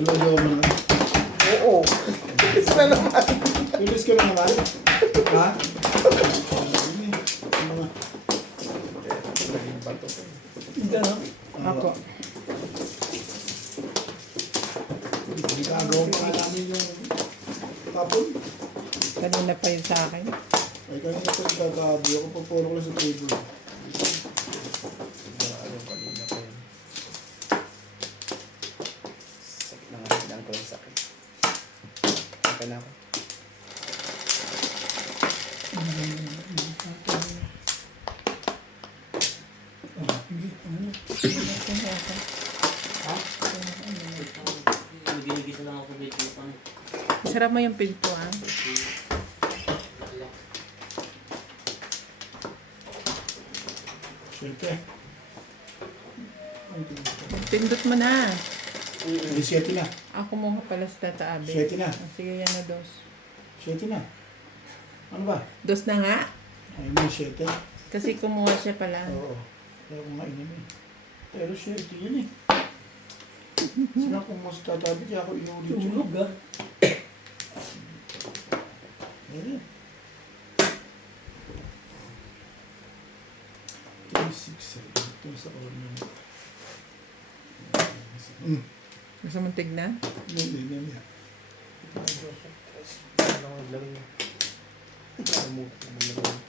Lolo mo na. Oo. Bilis na naman. Bilis ka na naman. Ha? Naging bato ko. Ito, no? Ako. Gagawa pa namin yung tapon. Kanina pa yun sa akin. Ay, kanina pa yung tatabi. Ako pagpuro ko lang sa table. Ayaw kanina pa yun. Sakit na nga. Hinaan ko lang sakit. Okay na ako. Nagigisa lang ako medyo pang Sarap mo yung pintuan. Siyempre. Pindot mo na. Hindi, 7 na. Ako mo pala sa tataabi. 7 na. Sige, yan na dos. 7 na. Ano ba? Dos na nga. Ay, may 7. Kasi kumuha siya pala. Oo. Kaya ko nga inumin. Pero 7 yun eh. Sina kung mas tatabi, kaya ako inulit yun. tulog ah. Ayan. 3, 6, 7. Ito sa kawan naman. Gusto mong tignan? Hindi, hindi. Ano ang maglagay yun? Ano mo maglagay?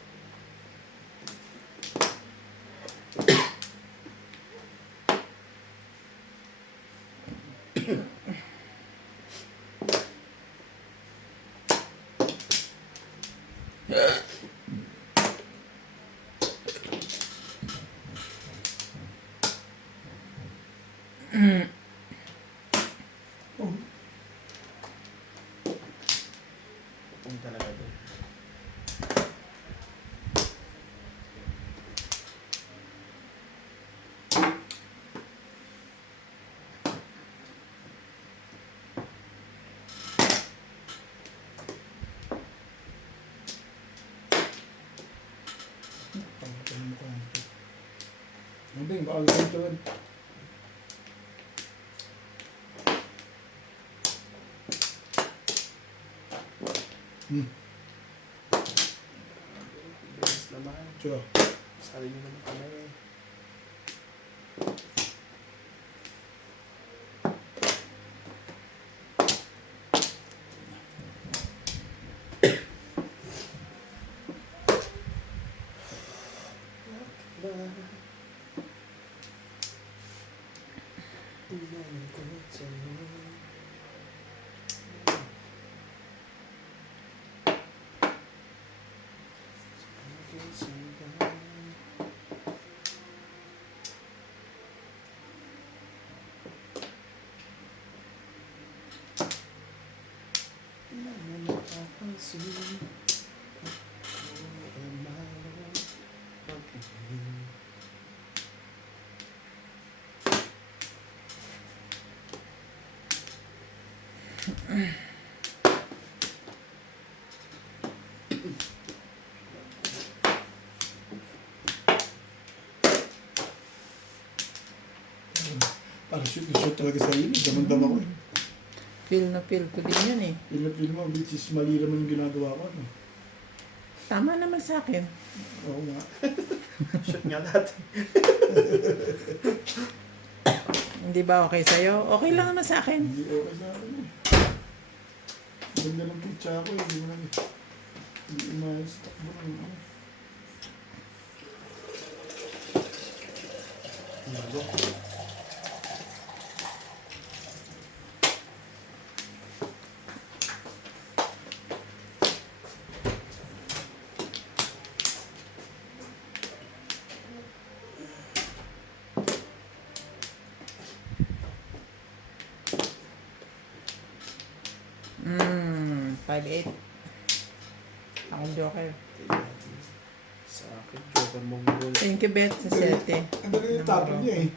Kung talaga doon. Ano ba yung baka ganito yun? Bilis naman. Tiyo. Sabi niyo naman kami. Para shoot talaga sa iyo. Damang-dama ko eh. Feel na feel ko din yun eh. Pila mo, which is mali naman yung ginagawa ko. Ano? Tama naman sa akin. Oo nga. Shoot nga natin. Hindi ba okay sa'yo? Okay lang naman sa akin. Hindi okay sa akin eh. Ganda ng pizza ko eh. Hindi umayos. Takbo ng ano. Bago. Hmm, 5'8". Akong joker. Sa akin, joker Mongol. Thank you, Beth, sa 7. Ang dali yung tapon niya eh.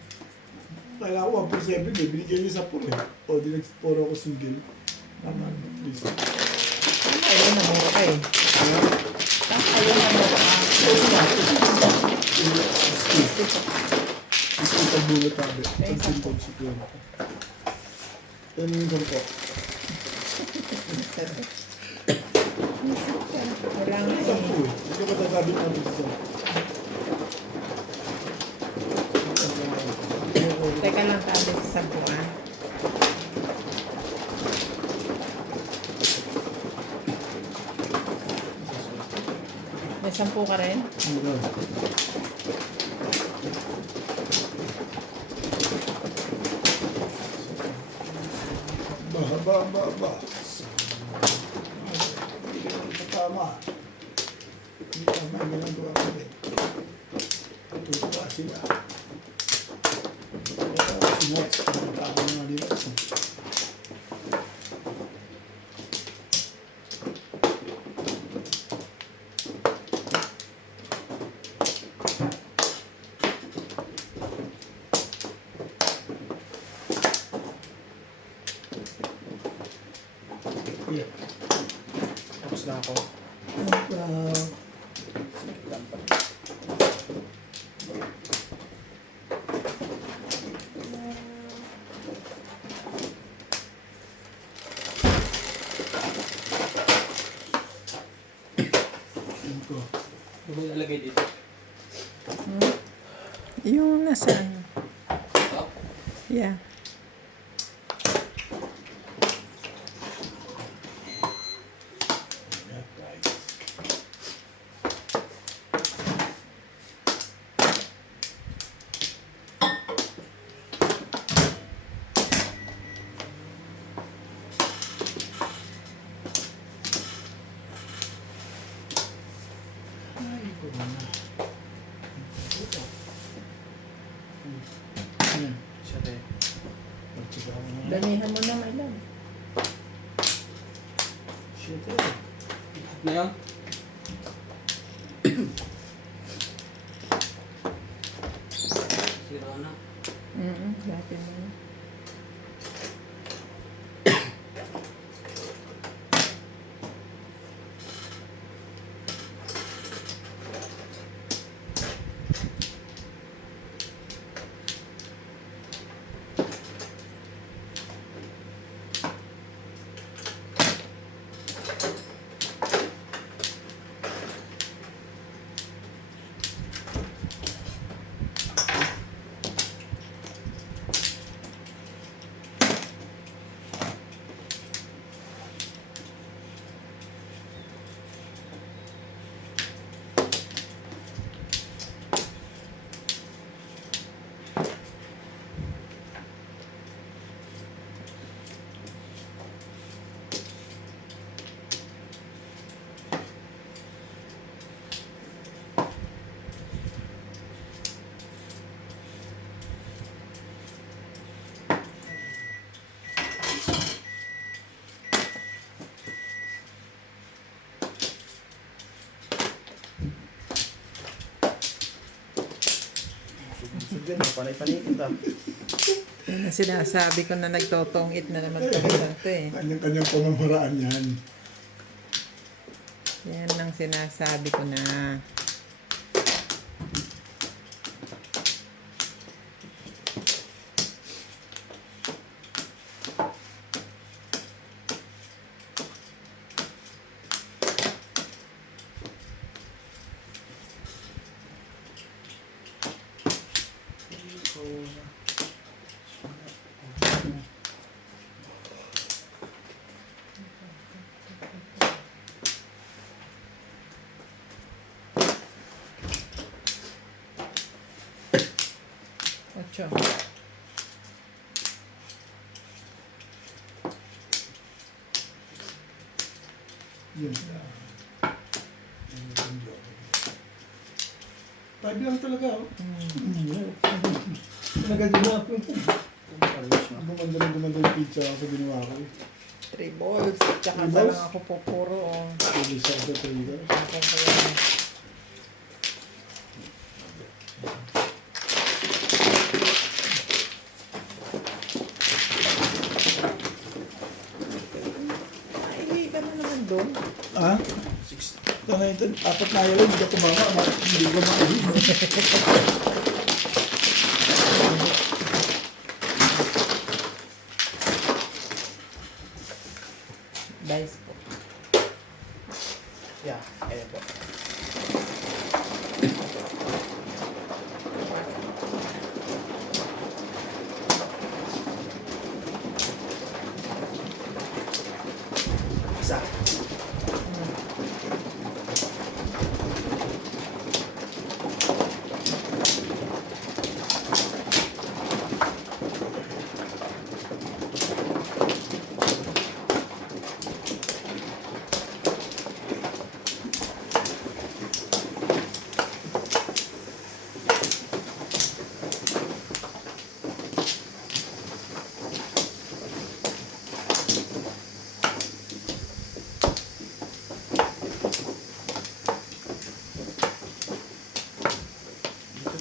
Kaya ako 1.7 eh. Binigyan niya sa 4 eh. O, di nag-4 ako single. Tama, please. Tama yun, namura ka eh. Tama yun, namura ka. Ito yung pagbunot tabi. Thanks, Pag-single si Kuya. Ano yung sampo? Wala nga Sampo eh. eh. Hindi ka matatapit natin sa sampo. Teka lang tabi sa buwan. May 10 ka rin? Ano? Ba. Hindi tama. Hindi tama yung ginagawa ko eh. Tutuwa sila. Sinex. Tama na nga dito. Yeah. Tapos na ako. Sakit lang pa. Ito. Ano mo ilalagay dito? Yung nasa ano. Yeah. Ay, ito na. Ito. Ayan. Siya rin. Pagsigaw na. Damihan mo na, my love. Shit eh. Lahat na yun? Sira na. Dati mo na. Sige, panay-panikit ah. Yan ang sinasabi ko na nagtotongit na naman kami dito eh. Kanyang-kanyang pamamaraan yan. Yan ang sinasabi ko na. Ocho. Yun. Five lang talaga, oh. Talaga din ako. Gumanda yung pizza ako ginawa ko. 3 balls. Tsaka 3 na balls? lang ako pupuro. Oh. Pwede sa ito, pwede. Ako kaya. Ay, hindi ka na naman doon. Ha? 6. Tangay ito, apat na ayaw, hindi ka tumama, hindi ka makahin.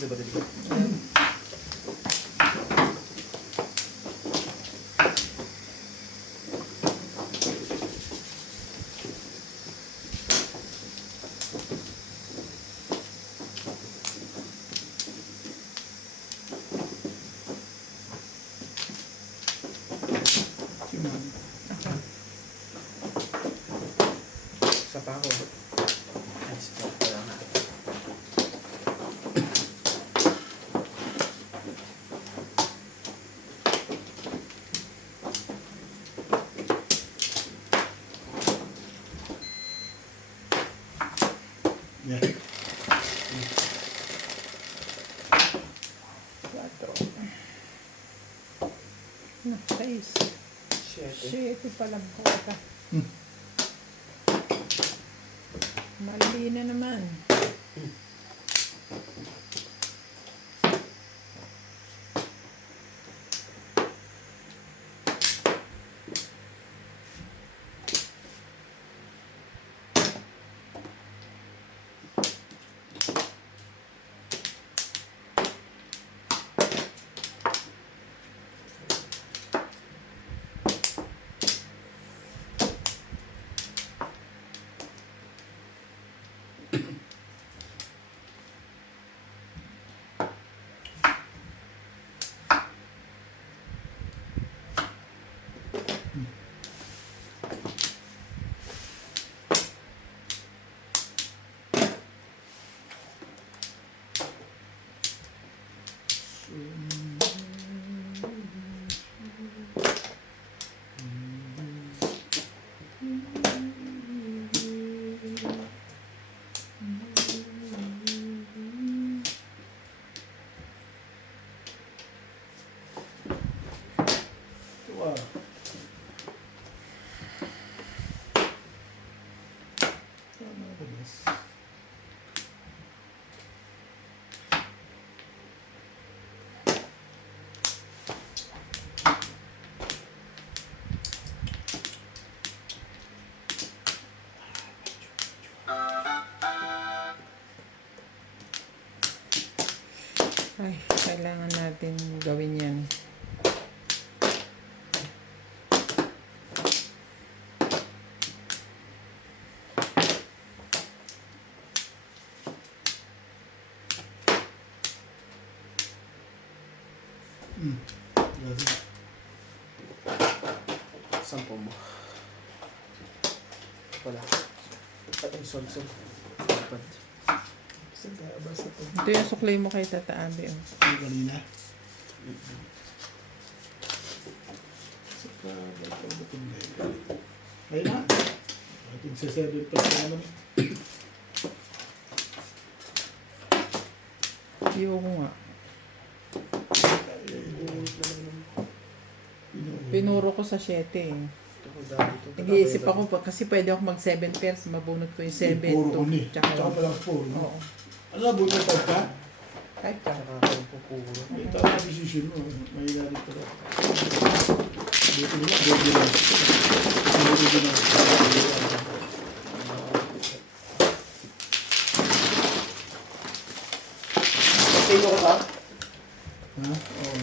Likod, likod. Si ma'am. Isa pa ako. Ay, spot ko lang na. Yeah. 4. No, 6. Shit. 7 palang ka. Mali na naman. Wow. Tama ba, boss? Ay, kailangan natin gawin yan. Grabe. Sampo mo. Wala. Ay, sorry. Dapat. Kasi basta ito. Ito yung suklay mo kay Tata Abi. Oh. Yung kanina. Saka, ba't ito na yun? Ayun na. Ating sa 7 plus na naman. Yung nga. Pinuha. Pinuro ko sa 7 eh. Ito, dami ito. Nag-iisip ako pa, kasi pwede ako mag 7 pairs, mabunot ko yung 7. Puro ko ni. Tsaka Tsaka palang 4. No? Oo. Ano na, buto ka? Kahit ka. Tsaka ako po puro. May tama decision mo. May ilalit ka lang. Buto nila, buto nila. Buto nila. Okay mo ko pa? Ha? Oo.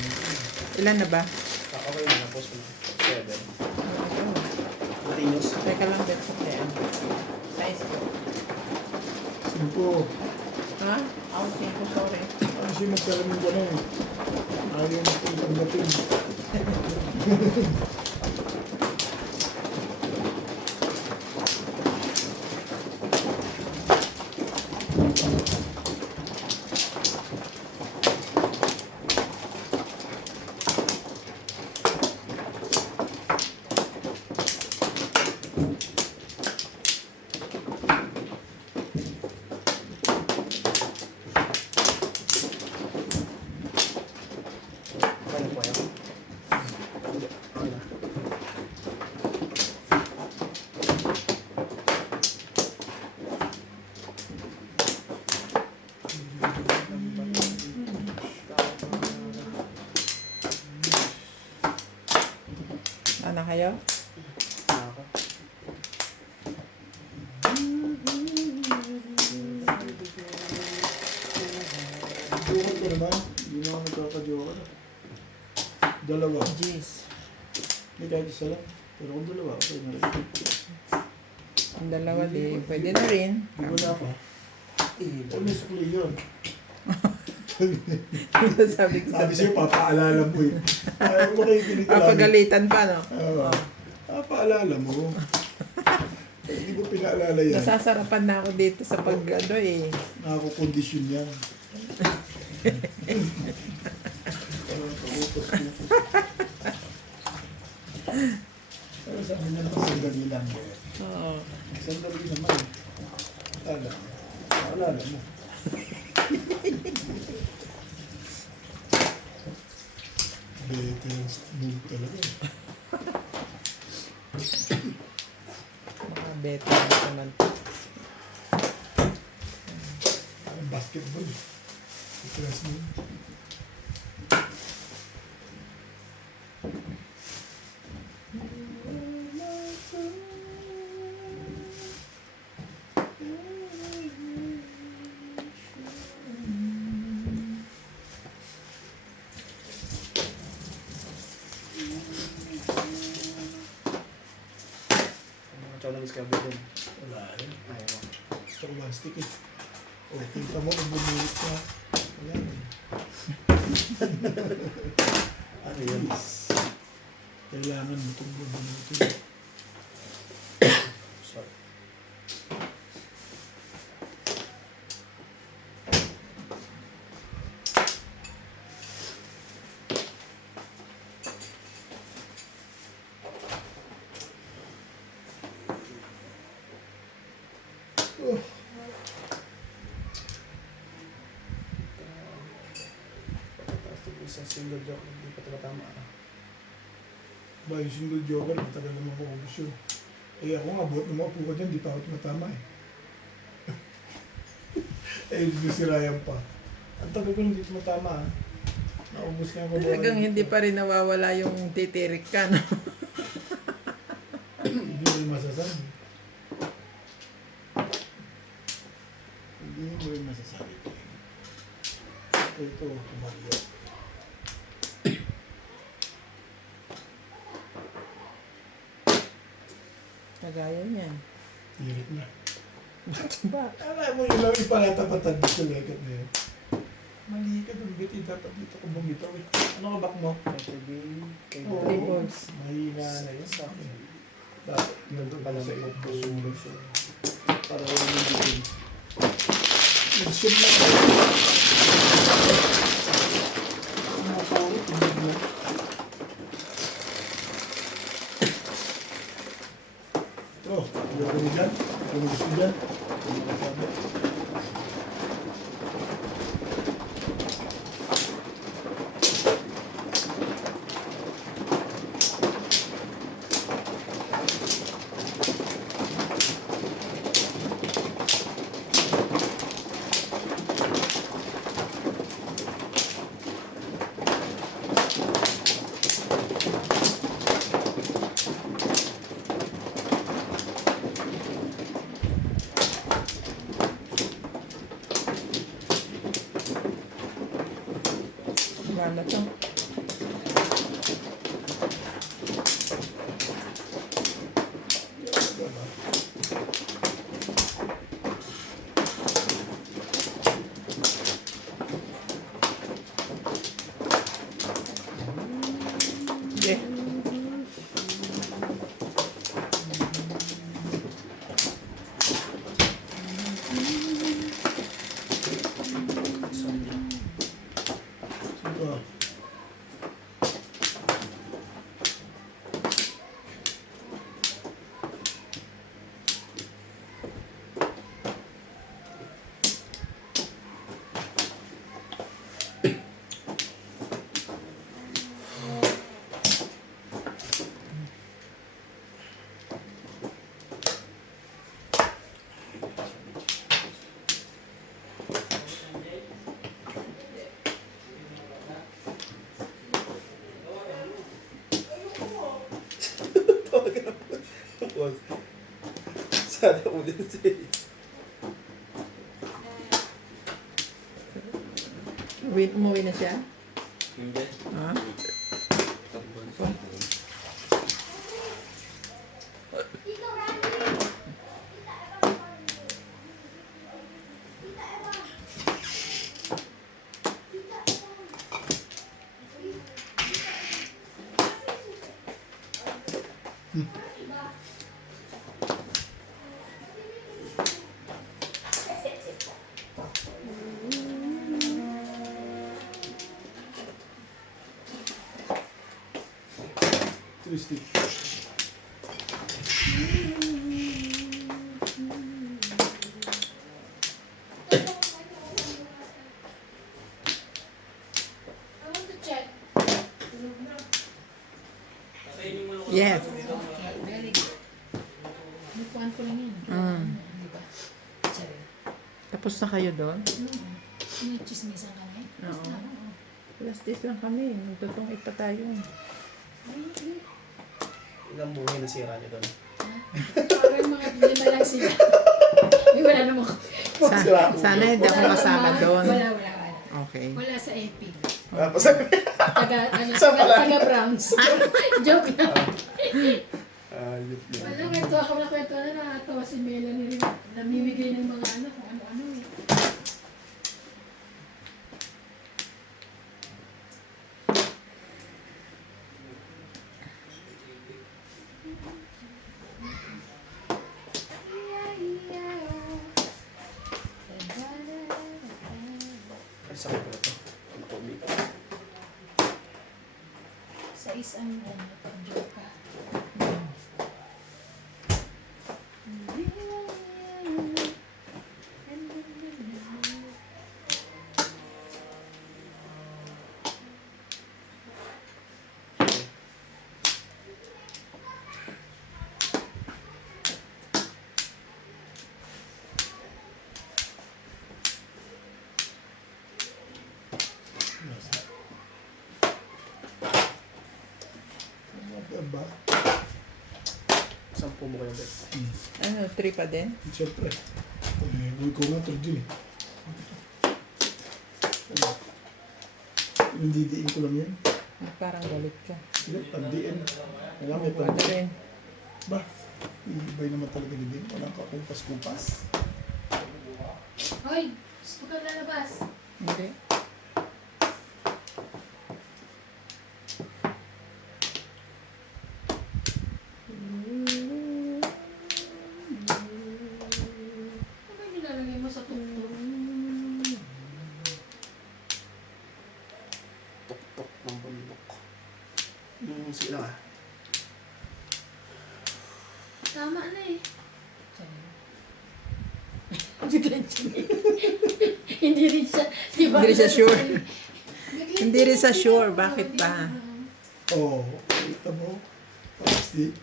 Ilan na ba? Okay na, post ko na. 7. Ito. Matinos. Teka lang, bet suklean. Size ko. 5. Ha? Ako 5, sorry. Kasi magsalamin ka na eh. Ayaw mo kong tanggapin. Okay na po yan. Okay na. Ano kayo? Ako. Joker ko naman. Hindi na ako nagkaka-joker. Dalawa. Jeez. Hindi kahit isa lang. Pero kung dalawa, okay na rin. Ang dalawa di. Pwede na rin. Kung wala ka, eh, may sukli yun. Sabi ko Sabi sa'yo, papaalala mo eh. Ayaw mo kayo pinito lang. Papagalitan pa, no? Oo. Papaalala mo. Eh, hindi mo pinaalala yan. Nasasarapan na ako dito sa pag ano eh. Nakakukondisyon yan. Parang kaupos-upos. Pero sabi niya naman, sandali lang. Oo. Sandali naman. Paalala mo. Veterans move talaga. Mga better na naman. Parang basketball. Veterans move. Mga chow na discover din. Wala rin. Ayaw mo. Gusto ko one stick eh. O, kita mo kung bumulit ka. Wala rin. Ano yun? Kailangan mo itong bumulit. Sorry. Oh. Pagkataas ito isang single joke, hindi pa tumatama. Ba, yung single joker, matagal naman ako ubus yun. Eh ako nga, buhat na maupo ka dyan, di pa ako tumatama eh. Eh, nasirayan pa. Ang tagal ko hindi tumatama ah. Naubos nga ako. Talagang hindi pa rin nawawala yung titirik ka, no? Hindi mo rin masasabi. Hindi mo rin masasabi. Ito, Mario. Kagaya niyan. Tirik na. Ba? Alam mo yung lang ipalatapatan sa legat na yun. Mali ka dun, Betty. Dapat dito ko bumitaw eh. Ano ka back mo? Kay Oo. Tables. Mahina na yun. Sa akin. Dapat nandun pala sa iyo. Susunod siya. Para wala yung bitin. Nag-shoot na ka. Mga puro, tingin mo. Oh, ayaw ko dyan. Kung gusto dyan. Hindi ko sabi. Wala to. Okay. Ito. Sana ulit siya. Umuwi na siya? Hindi. Ha? Takbuhan. Twisty. I want to check. Yes. Okay, very good. Bukuhan ko lang yun. Mm. Di ba? Sorry. Tapos na kayo doon? Yung chismisan kami? Oo. Oo. Last days lang kami. Magtutong pa tayo. Ilang buhay na sira niyo doon? Parang mga lima lang sila. May wala namang... Sana hindi ako kasama doon. Wala. Okay. Wala sa epic. Pasabi. Taga Browns. Joke lang. Ayop yun. Wala, kwento ako na kwento na nakatawa si Melanie rin. Namimigay ng mga ano, kung ano-ano eh. Ay, sakit pala ito. Nakaubi ka. Sa isang ano, joke ka. Ba? Sampu mo kayo, Bet. Ano, 3 pa din? Siyempre. Huwag ko nga ito din eh. Hindi diin ko lang yan. Parang galit ka. Hindi, pagdiin. Wala may Ano pagdiin. rin? Ba? Iibay naman talaga ni Din. Walang kakumpas-kumpas. Hoy, gusto ka lalabas. Hindi. Ano yung nilalagay mo sa tuktok? Tok-tok ng bundok. Sige lang ah. Tama na eh. Biglang siya. Hindi rin siya. Di ba? Hindi rin siya sure. Biglang Hindi rin siya sure. Bakit ba? Oo. Kita mo. Plastic.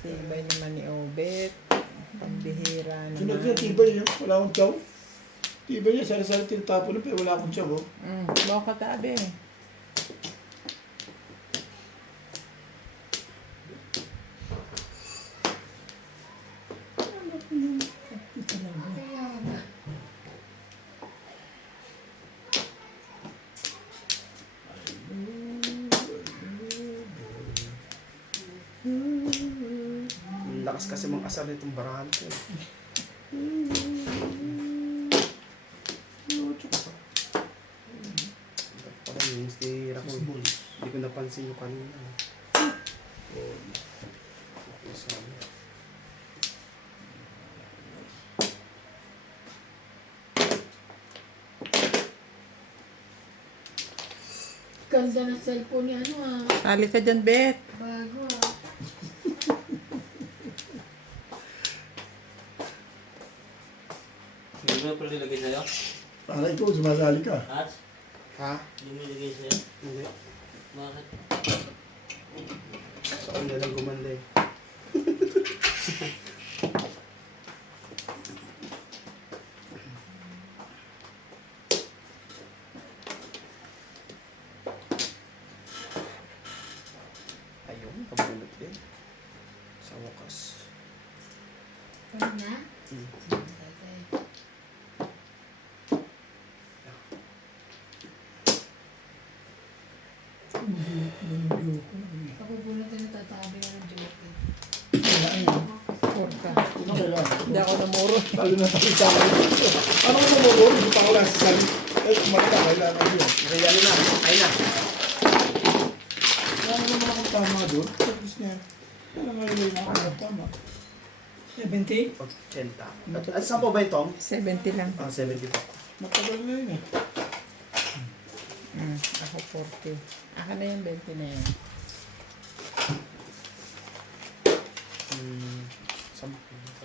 Tibay naman ni Obet. Pambihira Sunod niya, naman. tibay niya. Wala akong tiyaw. Tibay niya. Sari-sari tinatapon na pero wala akong tiyaw. Oh. Bawa ka tabi. Kaya ba? Ang lakas kasi mga asar nitong barahan ko. Parang yung stira ko. Hindi ko napansin yung kanina. Okay, sabi. Ganda ng cellphone ni ano ah. Sali ka dyan, Bet. Bago ah. Hindi mo na pala nilagay sa'yo? Para ikaw, sumasali ka. Hats? Ha? Hindi mo nilagay sa'yo? Hindi. Bakit? Sa kanya lang gumanda eh. Ayun, kabulot din. Sa wakas. Ano na? Hmm. Okay. Nilibyo ko. Kapupulot na natatabi ka ng joke. Porka. Ano kailangan? Hindi ako namuro. Lalo na tayo sa akin. Ano ko namuro? Hindi pa ako lang sasali. Ay, kumata, kailangan yun. Okay, ano na. Ay na. Kailangan naman akong tama doon. Tapos niya. Kailangan ngayon na ako tama. 70? 80. At saan po ba itong? 70 lang. 70 po. Matagal na yun eh. Ako 40. Aka na yung 20 na yan.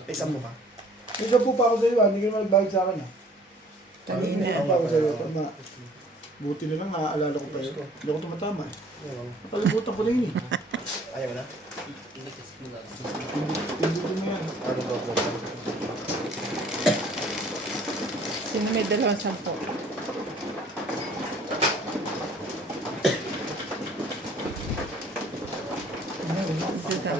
Isang mo pa. May po pa ako sa iyo, hindi ka naman nagbayad sa akin ah. Kanina. Hindi pa ako sa iyo, tama. Buti na lang, naaalala ko pa yun. Hindi ako tumatama eh. Nakalimutan ko na yun eh. Ayaw na? Ilagay mo lang. Hindi ko na yan. Ano ba po? Sino may 200? Dito.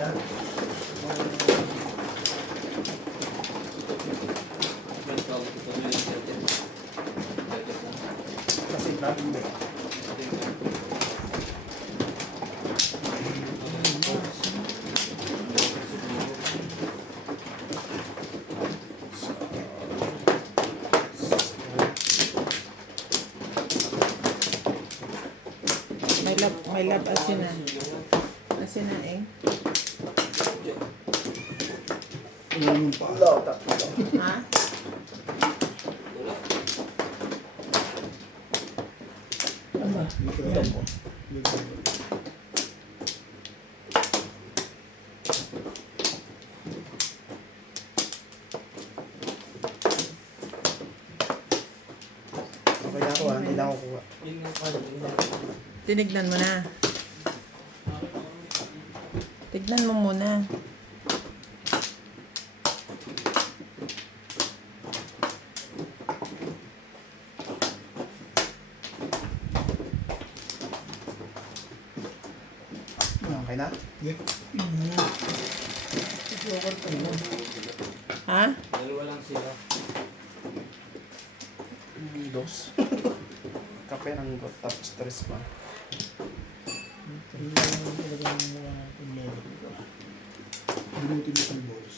Mas tawag ito na yung gadget. Gadget lang. Kasi natin ba? May lab asin na. Asin na eh. Ano yung pa? Wala, tatlo. Ha? Ano ba? Dito yan po. Dito. Okay na ako ah. Hindi na ako kuha. Yun nga pala. Tinignan mo na. Tignan mo muna. Okay na? Hindi. Ha? Dalawa lang sila. Dos. Kape ng got tapos stress pa. Binutin mo sa boss.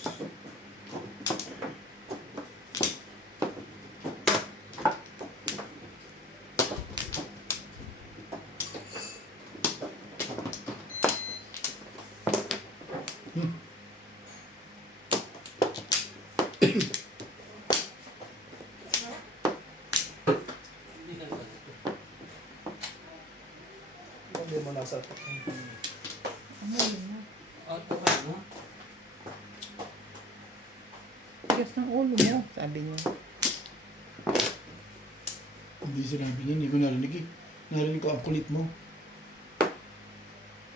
Hindi na lang. Hindi mo nasa... Ah, ito ka na. Tigas ng ulo mo, sabi niya. Hindi sinabi niya, hindi ko narinig eh. Narinig ko ang kulit mo.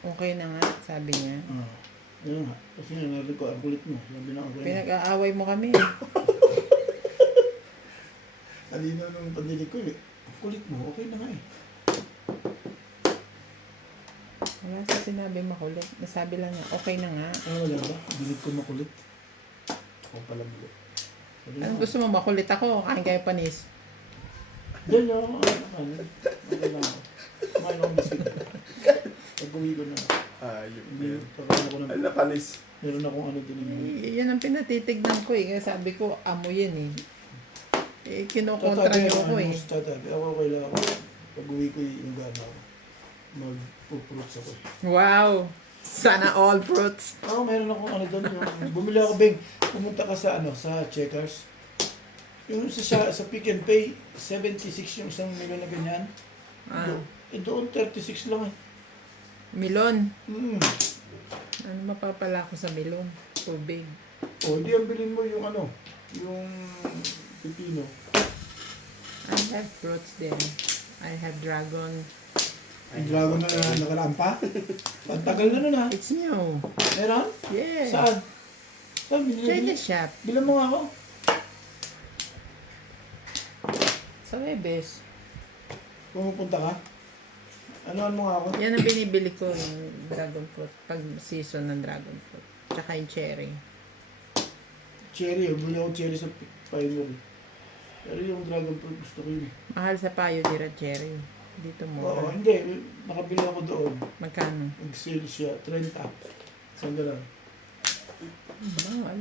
Okay na nga, sabi niya. Ano nga, kasi narinig ko ang kulit mo. Sabi na okay. Pinag-aaway mo kami. Alino nung pandinig ko eh. Ang kulit mo, okay na nga eh. Wala sa sinabi makulit. Nasabi lang niya, okay na nga. Ano wala ba? Dinig ko makulit. Ako pala muli. Sabi Anong na, gusto mo, makulit ako? Kain kayo panis. Diyan lang ako. Okay lang ako. Kumain akong biscuit. Pag-uwi ko na. Hindi, pagkain ako ng... Ay, napanis. Meron akong ano din yung... Yan ang pinatitignan ko eh. Kaya sabi ko, amo yan eh. Eh, kinukontra niyo ako eh. Tatabi. Ako okay lang ako. Pag-uwi ko yung gana ako. Mag-fruits ako. Wow! Sana all fruits. Ako meron akong ano doon. Bumili ako, Beng. Pumunta ka sa ano, sa Checkers. Yung sa Pick and Pay, 76 yung 1 milyon na ganyan. Ah, Doon 36 lang eh. milon. Mm. Ano mapapala ko sa milon? Tubig. O, hindi ang bilhin mo yung ano, yung pipino. I have fruits din. I have dragon. Yung dragon na nakaraan pa. Pantagal na nun ha. It's new. Meron? Yeah. Saan? Saan binili? China shop. Bilang mo nga ako. Sa Webes. Pumupunta ka? Anoan mo nga ako? Yan ang binibili ko, yung dragon fruit. Pag season ng dragon fruit. Tsaka yung cherry. Cherry. Bili ako cherry sa Pioneer. Pero yung dragon fruit gusto ko yun. Mahal sa payo dira cherry. Dito Oo, mura. hindi. Nakabili ako doon. Magkano? Nag-sale siya. 30. Isang gano'n. Bawal.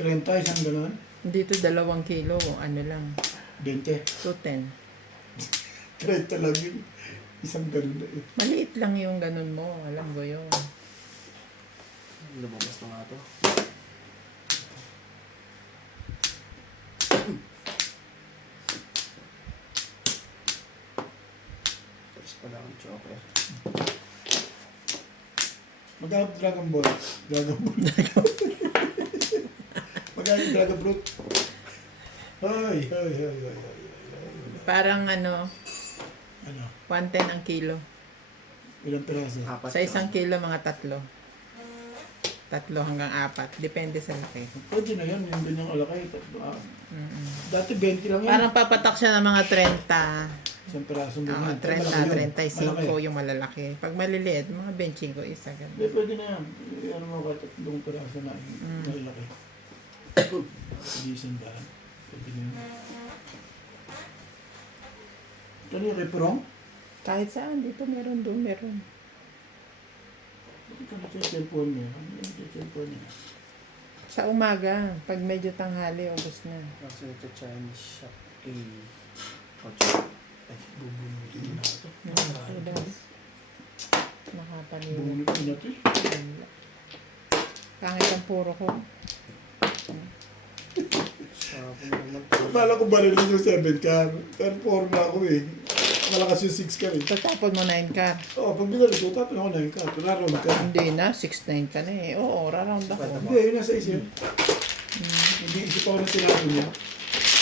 30, isang gano'n. Dito 2 kilo, ano lang, 20. 210. 30 lang yun. Isang gano'n na eh. Maliit lang yung ganun mo, alam ko yun. Lumabas na nga to. Tapos pala ang choker. Magkano Dragon Ball? Dragon Ball. Magkano yung Dragon Fruit? Hoy, hoy, hoy, hoy, hoy. Parang ano, Ano? 110 ang kilo. Ilang piraso? Apat Sa 1 kilo, mga 3. 3 hanggang 4. Depende sa laki. Pwede na yan. Yung ganyang alakay. Mm-mm. Dati 20 lang yan. Parang papatak siya ng mga 30. Isang pirasong Oo, ganyan. 30, 35 Malaki. yung malalaki. Pag maliliit, mga 25 isa. Hindi, Ganun. pwede na yan. Ano mo ka, 3 piraso na malalaki. Hindi isang daan. Pwede na yan. Ito yung reprong? Kahit saan, dito meron, doon meron. Ito na yung cellphone niya. Ano yung cellphone niya? Sa umaga, pag medyo tanghali, ubos na. Kasi ito Chinese shop. Ocho. Ay, Bubunutin na ito. Nakapaniwala. Bubunutin na ito eh. Kahit ang puro ko. sabi naman to. Akala ko barilin yung 7 car. Pero 4 na ako eh. Malakas yung 6 car eh. Tatapon mo 9 ka. Oo, pag binalik ko, tapos ako 9 car. Raround ka. Hindi na, 6-9 ka na eh. Oo, raround ako. Hindi, yun nasa isip. Hindi isip ako ng tinapon niya.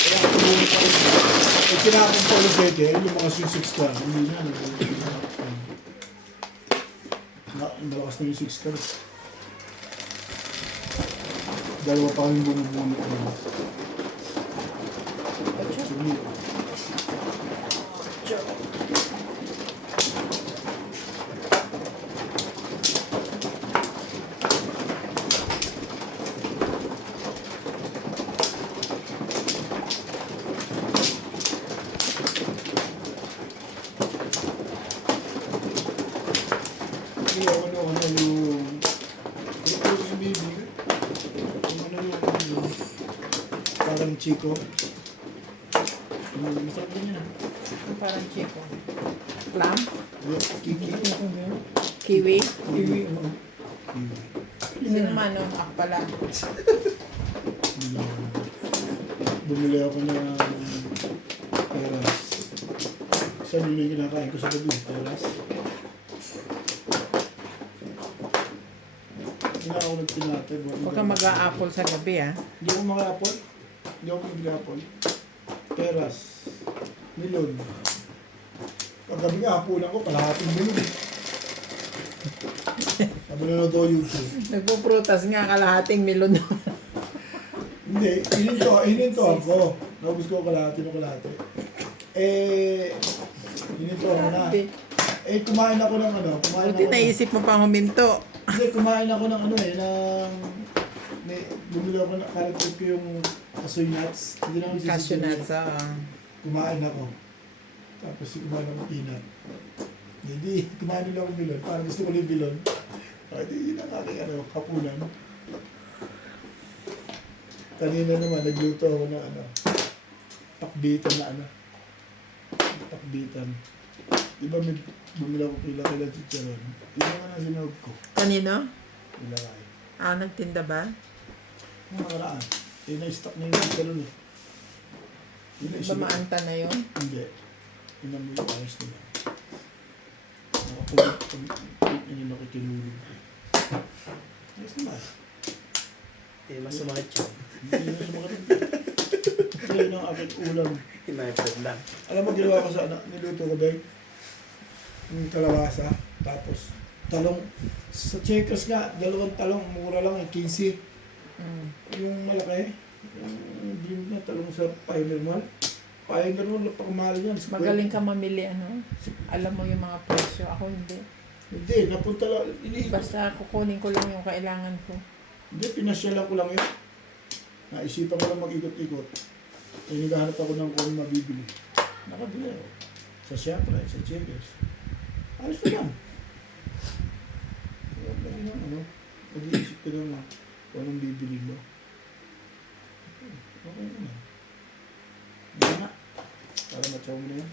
Kaya ako tumulong pa rin. Pag tinapon ko ulit 7, lumakas yung 6 car. Hindi na. Malakas na yung 6 car. Dalawa pa kayong bumubuno ko. Actually, parang Chico. Masarap din yun ah. Parang chico. Plum? Kiki. Kiwi? Kiwi. Sino man no? Ako pala. Bumili ako ng peras. Saan yun yung kinakain ko sa gabi? Peras. Hindi na ako nagpinate. Huwag kang mag-a-apple sa gabi ah. Hindi ako mag-apple. Hindi ako mag-apple. Peras. Milon. Paggabi nga, hapunan ko, palahating milon. Sabi na to YouTube. Nagpuprutas nga kalahating melon. Hindi, hininto ako. Naubos ko kalahati ng kalahati. Hininto ako na. Kumain ako ng ano, Buti naisip mo pa huminto. Hindi, kumain ako ng ano bumili ako na, karatrip ko yung kasoy nuts. Hindi naman Cashew nuts, Kumain ako. Tapos kumain ako peanut. Hindi, kumain nila ako bilon. Parang gusto ko yung bilon. Hindi, yun ang aking hapunan. Kanina naman, nagluto ako ng pakbitan na pakbitan. Diba may bumila ko kila chicharon. Yun naman ang sinawag ko. Kanino? Ilakay. Nagtinda ba? Ang nakaraan. Na-stock na yung chicharon eh. Yun ang Ba maanta na yun? Hindi. Yun ang yung ayos nila. Nakapulit yun yung nakikinulog ko. Ayos naman. Mas sumakit yun. Hindi na sumakit. Ito yun ang aking ulam. Hinayapad lang. Alam mo, ginawa ko sa niluto ko, Ben? Yung kalawasa. Tapos, talong. Sa Checkers nga, 2 talong. Mura lang, 15. Yung malaki. Yung dream na talong sa Pioneer Mall. Pioneer Mall, pagmahal yan. Magaling ka mamili, ano? Alam mo yung mga presyo. Ako hindi. Hindi, napunta lang. Basta kukunin ko lang yung kailangan ko. Hindi, pinasyalan ko lang yun. Naisipan ko lang mag-ikot-ikot. Naghahanap ako ng kung mabibili. Nakabili ako. Sa Shoprite, sa Checkers. Ayos naman. Kaya pwede naman, ano, mag-iisip ka naman kung anong bibili mo. Okay naman. Hindi na. Para matyaw mo na yan.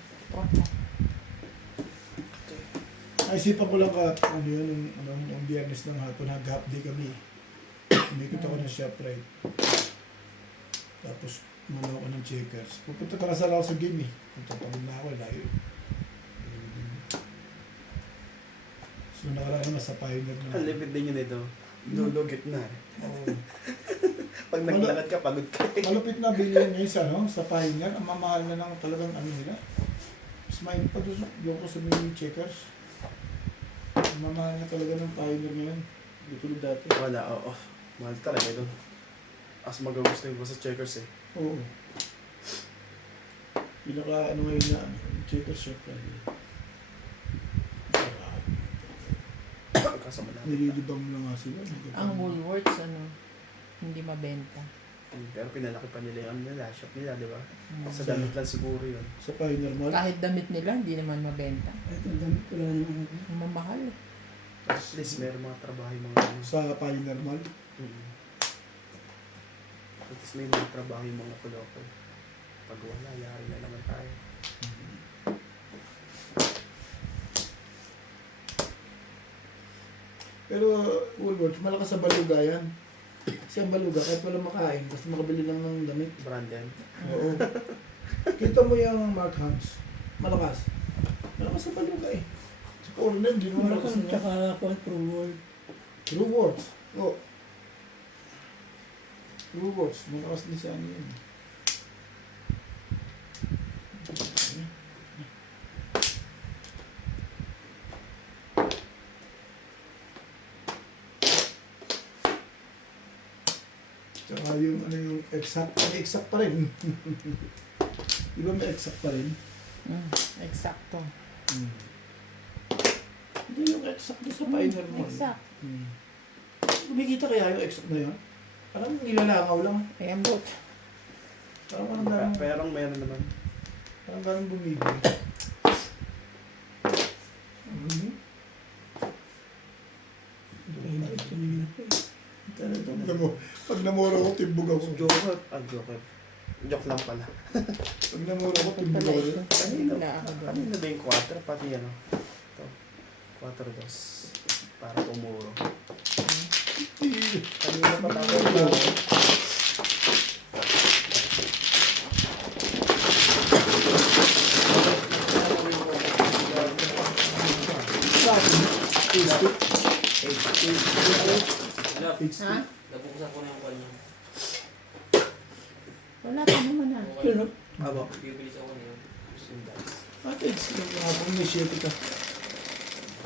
Naisipan ko lang ka, ano yun, ang biyernes ng hapon, nag-half day kami. Umikot ako ng Shoprite. Tapos, umano ako ng Checkers. Pupunta ka kasal ako sa game eh. Pagpapagod na ako, layo eh. So, nakaraan naman sa Pioneer Ang naman. lipid din yun ito. Lulugit na. Oo. Pag naglalakad ka, pagod ka. Malupit na bilhin ngayon sa, no, sa Pioneer. Ang mamahal na ng talagang ano nila. Mas main pa doon ko sa mga Checkers. Ang mamahal na talaga ng Pioneer ngayon. Hindi tulad dati. Wala, oo. Mahal talaga doon. As magagusto yung sa Checkers eh. Oo. Pinaka ano ngayon na ano, Checkers shop Friday. Kasama natin. Nililibang mo lang nga sila. Ang Woolworths, hindi mabenta. Pero pinalaki pa nila yung nila, shop nila, di ba? Mm. Sa damit lang siguro yun. Sa Pioneer Mall. Kahit damit nila, hindi naman mabenta. Ito, damit ko lang naman. Ang mamahal. At least meron mga trabaho yung mga ano. Sa Pioneer Mall. At least may mga trabaho yung mga kuloko. Pag wala, yari na naman tayo. Pero Woolworths, malakas sa baluga yan. Kasi ang baluga, kahit wala makain, basta makabili lang ng damit. Brandon. Oo. Kita mo yung Mark Hans. Malakas. Malakas sa baluga eh. Sa corner, di mo malakas na. Tsaka ako, True Woolworths. Oo. Woolworths, malakas din sa ano yun. Tsaka yung ano yung exact, may exact pa rin. Di ba may exact pa rin? Eksakto. Hindi yung exact doon sa Pioneer Mall. Exact. Kumikita kaya yung exact na yun? Parang nilalangaw lang. Eh, ang bot. Parang ganun, Pero meron naman. parang ganun bumibili. Pag namura ko, timbog ako. Joker. Joke lang pala. Pag namura ko, timbog Pala ako. ito. Kanina ako doon. Kanina ba yung 4? Pati ano? Ito. 4 dos. Para pumuro. Kanina pa tayo. Anak, Ha? nabuksan ko na yung kanya. Wala pa naman ah. Pero, Abo. Bibilis ako niyo. ate, sila nga kung may 7 ka.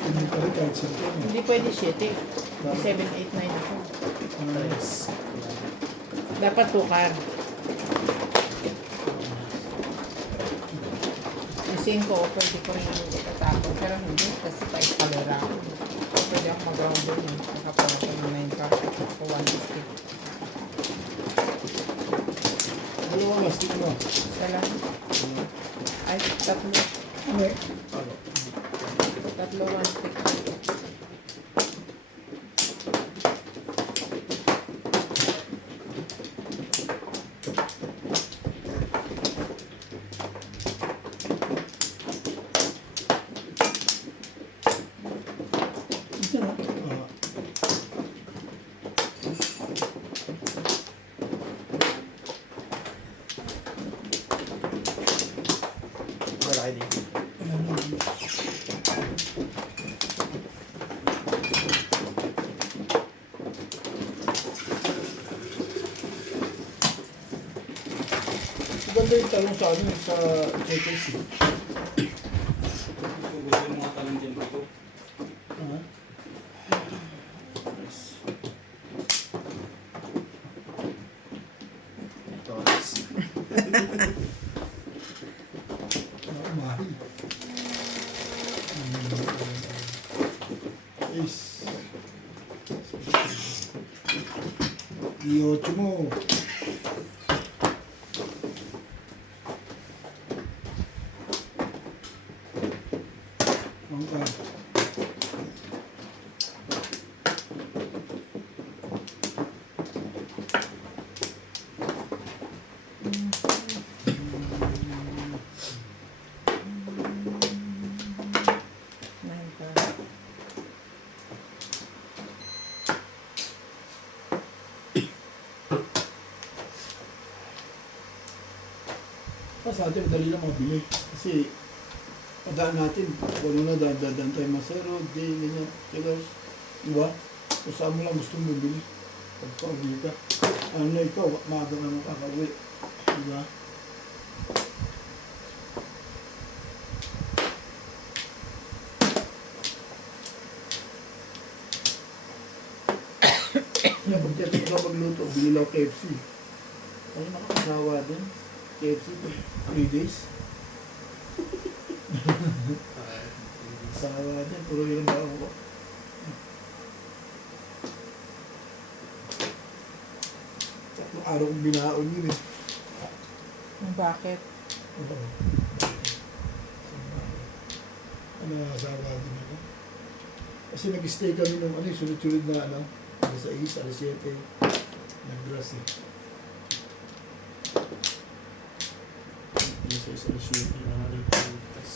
Hindi pa rin kahit 7 ka. Hindi pwede 7. 7, 8, 9 ako. Tres. Dapat tukar. Yung 5, pwede ko rin itatapon. Pero hindi, kasi pa-eskalera ako. So, pwede ako mag-round doon. Nakapunta ko ng 9 cards. Ako 1 stick. Dalawang lastik mo. Isa lang. Ay, tatlo. Ano eh? Abo. Tatlo 1 stick. Ah, Malaki din. maganda yung talong sa ano, sa Checkers eh. Kung gusto yung mga talong dyan dito. Ah. Dos. Mahal. Is. I-8 mo. Sa atin, madali lang mabili. Kasi, padaan natin, kung ano na, dadaan tayo masero, di, ganyan, killers. Diba? Kung saan mo lang gusto mong bumili. Pagpapabili ka. Ano na ikaw, maaga ka nang kakauwi. Diba? Kaya pag tiyatik ka magluto, bili lang KFC. Ay, nakakasawa din. KFC, 3 days. Sawa din, puro yun ang bago ko. Tatlong araw kong binaon yun eh. Bakit? Oo. Ano, nasawa din ako. Kasi nag-stay kami nung sunod-sunod na alas 6, alas 7. Nag-grass eh. Alas 6, alas 7. Tapos,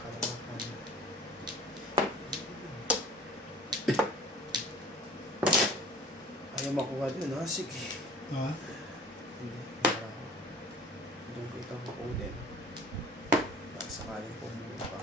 Kalawakan. Ayaw makuha din, ha? Sige. Ha? Hindi, para doon kita makunin. Baka sakaling pumuha ka.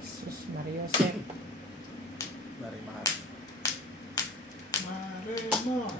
Sus, Mariosep. Marimar. Marimar.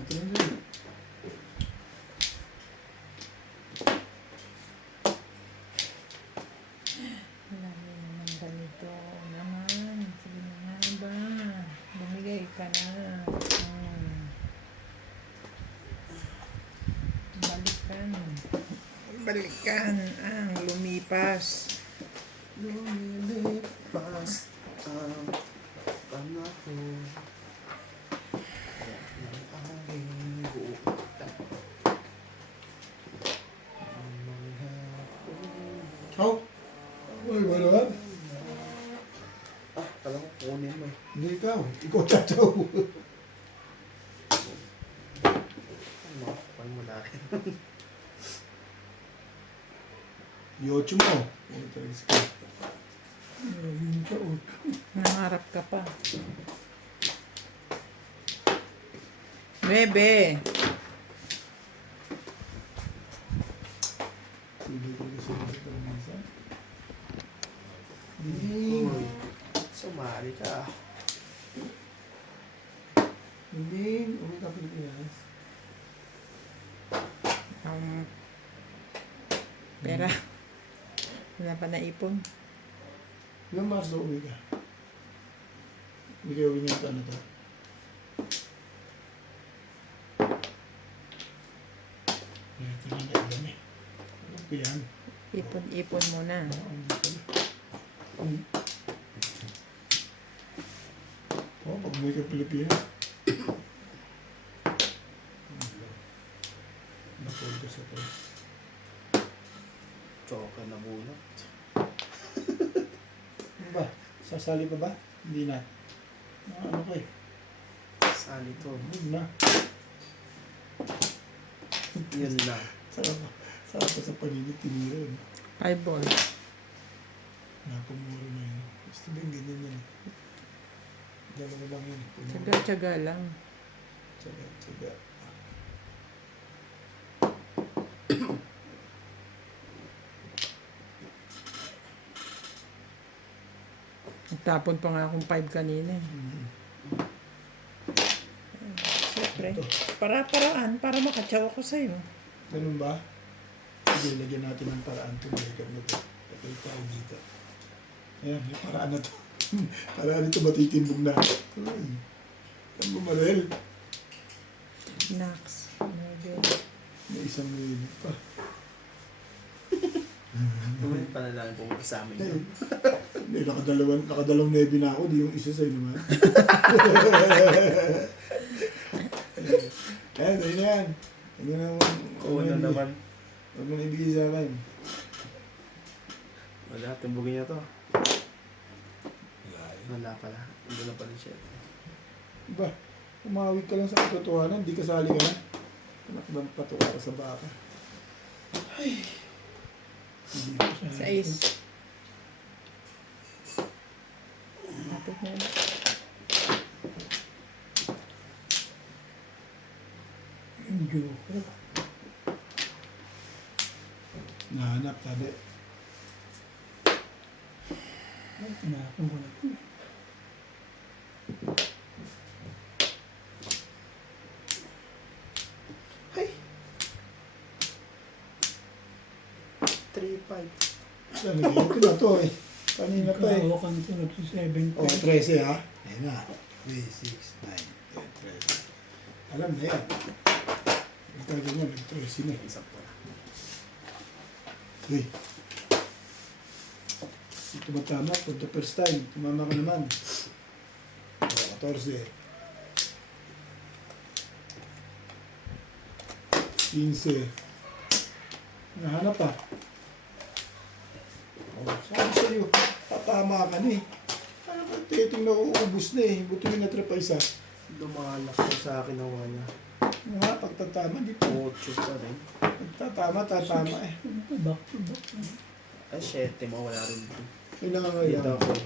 Ito lang din. Lagi naman ganito naman. Sige na nga ba? Bumigay ka na. Balikan. Balikan ang lumipas. Lumilipas ang panahon. Ng aking buutan. Ang mga How? Uy, wala. kala ko kunin mo eh. Hindi ikaw. Ikaw tataw. Ano, kapal mo na rin. Yocho mo. Ito is ko. Yun ka, Nangarap ka pa. Bebe. Hindi ko kasi sa pamisa. Uy, sumali ka. Hindi. Uwi ka Pilipinas. Pera. Wala pa naipon. Ilang Marso uwi ka? Hindi kayo uwi niya ito ano to? Ito na ilan eh. Ano ko yan? Ipon muna. Pag uwi ka Pilipinas. Nakul ka sa tayo. Choker na bunot. Ano ba? Sasali pa ba? Hindi na. Ano ko eh? Sali to. Huwag na. Yun na. Sarap pa sa paligid, tinira yun. 5 ball. Nakamura na yun. Gusto din ganyan yan. Dalawa lang yun. Tsaga-tsaga lang. Tsaga, tsaga. Nagtapon pa nga akong 5 kanina. Mhm. Siyempre. Para-paraan. Para makatsaw ako sa'yo. Ganun ba? Sige, lagyan natin ng paraan kung balikan mo ito. Lagay tayo dito. Ayan, may paraan na to. Paraan ito matitimbong na. Saan mo Marel? Nax. May isang minute pa. Naman panalaan kung kasama yun. Hindi, nakadalawang nebe na ako. Di yung isa sa'yo naman. Ayan, sa'yo na yan. Ano naman? Oo na naman. Huwag mo na ibigay sa akin. Wala, timbugin niya to. Wala eh. Wala pala. Hindi na pala siya. Ba, umawit ka lang sa katotohanan, di kasali ka na. Anak ng patuwa ka sa baka. Ay. Hindi ko sa Sa ace. Lapit mo na. Yung joker. Nahanap, tabi. Ay, tinapon ko na ito. Ay! 3-5. Sabi ko, ito na to eh. Kanina pa eh. Kahawakan ito, nagsi-7 O, 13 ha? Ayan na. 3, 6, 9, 10, 13. Alam na yan. Ang tagal mo, nag-13 na. Isang pa. Uy. Ito ba tama? For the first time, tumama ka naman. O, 14. 15. Nahanap pa. O, sabi sa'yo, tatama ka na eh. Ano ba, titing na uubos na eh. Buti mo na-trip pa isa. Lumalak ko sa akin ang wanya. Ano nga, pagtatama, di pa. 8 pa rin. Pagtatama, tatama eh. back to back. Ay, 7 mo. Wala rin dito. May Dito nangangayang. ako.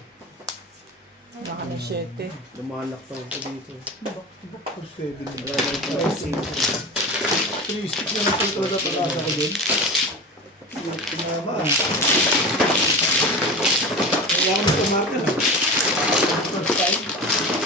Baka na 7. Lumalak to ako dito. Back to 7. Wala na ito. 3 stick na lang ito na pag-asa ko din. Tumama ah. Kaya ako sa marka na.